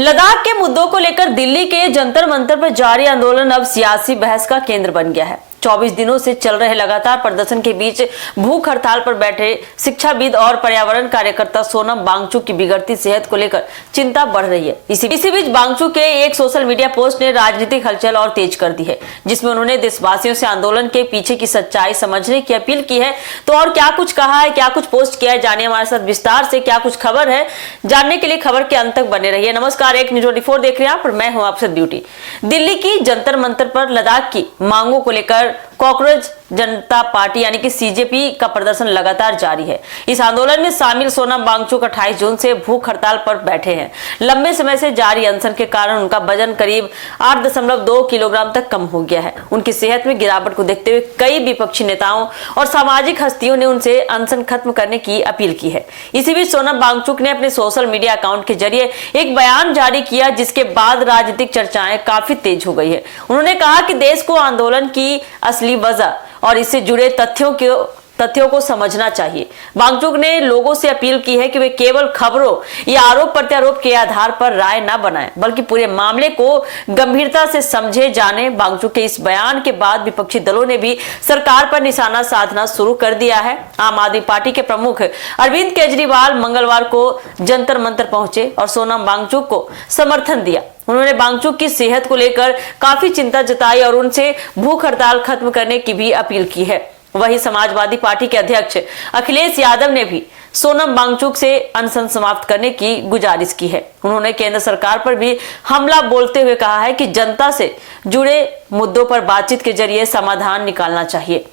लद्दाख के मुद्दों को लेकर दिल्ली के जंतर मंतर पर जारी आंदोलन अब सियासी बहस का केंद्र बन गया है। 24 दिनों से चल रहे लगातार प्रदर्शन के बीच भूख हड़ताल पर बैठे शिक्षाविद और पर्यावरण कार्यकर्ता सोनम वांगचुक की बिगड़ती सेहत को लेकर चिंता बढ़ रही है। इसी बीच वांगचुक के एक सोशल मीडिया पोस्ट ने राजनीतिक हलचल और तेज कर दी है, जिसमें उन्होंने देशवासियों से आंदोलन के पीछे की सच्चाई समझने की अपील की है। तो और क्या कुछ कहा है, क्या कुछ पोस्ट किया है, जानिए हमारे साथ विस्तार से क्या कुछ खबर है। जानने के लिए खबर के अंत तक बने रहिए। नमस्कार, एक न्यूज़ 24 देख रहे हैं आप और मैं हूं आपसे ब्यूटी। दिल्ली की जंतर मंतर पर लद्दाख की मांगों को लेकर कॉकरोच जनता पार्टी यानी कि सीजेपी का प्रदर्शन लगातार जारी है। इस आंदोलन में शामिल सोनम वांगचुक 28 जून से भूख हड़ताल पर बैठे हैं। लंबे समय से जारी अनशन के कारण उनका वजन करीब 8.2 किलोग्राम तक कम हो गया है। उनकी सेहत में गिरावट को देखते हुए कई विपक्षी नेताओं और सामाजिक हस्तियों ने उनसे अनशन खत्म करने की अपील की है। इसी बीच सोनम वांगचुक ने अपने सोशल मीडिया अकाउंट के जरिए एक बयान जारी किया, जिसके बाद राजनीतिक चर्चाएं काफी तेज हो गई है। उन्होंने कहा कि देश को आंदोलन की असली वजह और इससे जुड़े तथ्यों को समझना चाहिए। वांगचुक ने लोगों से अपील की है कि वे केवल खबरों या आरोप प्रत्यारोप के आधार पर राय न बनाएं, बल्कि पूरे मामले को गंभीरता से समझे जाने। वांगचुक के इस बयान के बाद विपक्षी दलों ने भी सरकार पर निशाना साधना शुरू कर दिया है। आम आदमी पार्टी के प्रमुख अरविंद केजरीवाल मंगलवार को जंतर मंतर पहुंचे और सोनम वांगचुक को समर्थन दिया। उन्होंने वांगचुक की सेहत को लेकर काफी चिंता जताई और उनसे भूख हड़ताल खत्म करने की भी अपील की है। वहीं समाजवादी पार्टी के अध्यक्ष अखिलेश यादव ने भी सोनम वांगचुक से अनशन समाप्त करने की गुजारिश की है। उन्होंने केंद्र सरकार पर भी हमला बोलते हुए कहा है कि जनता से जुड़े मुद्दों पर बातचीत के जरिए समाधान निकालना चाहिए।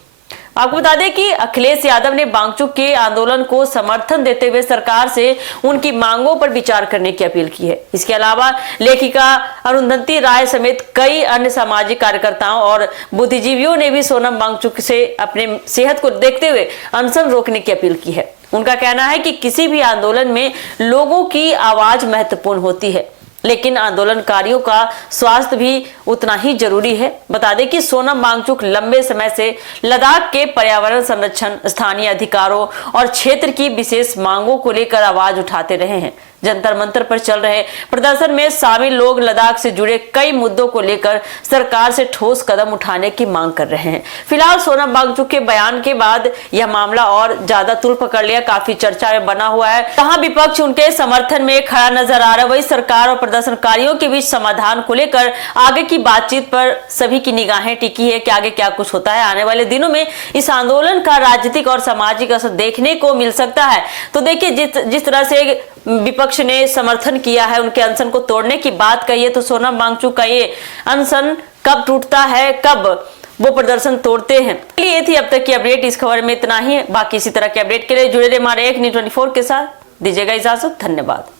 आपको बता दें कि अखिलेश यादव ने वांगचुक के आंदोलन को समर्थन देते हुए सरकार से उनकी मांगों पर विचार करने की अपील की है। इसके अलावा लेखिका अरुंधति राय समेत कई अन्य सामाजिक कार्यकर्ताओं और बुद्धिजीवियों ने भी सोनम वांगचुक से अपने सेहत को देखते हुए अनशन रोकने की अपील की है। उनका कहना है कि किसी भी आंदोलन में लोगों की आवाज महत्वपूर्ण होती है, लेकिन आंदोलनकारियों का स्वास्थ्य भी उतना ही जरूरी है। बता दें कि सोनम वांगचुक लंबे समय से लद्दाख के पर्यावरण संरक्षण, स्थानीय अधिकारों और क्षेत्र की विशेष मांगों को लेकर आवाज उठाते रहे हैं। जंतर मंतर पर चल रहे प्रदर्शन में शामिल लोग लद्दाख से जुड़े कई मुद्दों को लेकर सरकार से ठोस कदम उठाने की मांग कर रहे हैं। फिलहाल सोनम वांगचुक के बयान के बाद यह मामला और ज्यादा तूल पकड़ लिया, काफी चर्चा में बना हुआ है। कहां विपक्ष उनके समर्थन में खड़ा नजर आ रहा है, वही सरकार और प्रदर्शनकारियों के बीच समाधान को लेकर आगे की बातचीत पर सभी की निगाहें टिकी है कि आगे क्या कुछ होता है। आने वाले दिनों में इस आंदोलन का राजनीतिक और सामाजिक असर देखने को मिल सकता है। तो देखिए, जिस तरह से विपक्ष ने समर्थन किया है, उनके अनशन को तोड़ने की बात कही है, तो सोनम वांगचुक का ये अनशन कब टूटता है, कब वो प्रदर्शन तोड़ते हैं। ये थी अब तक की अपडेट। इस खबर में इतना ही। बाकी इसी तरह के अपडेट के लिए जुड़े रहे हमारे एक न्यूज़ 24 के साथ। दीजिएगा इजाजत। धन्यवाद।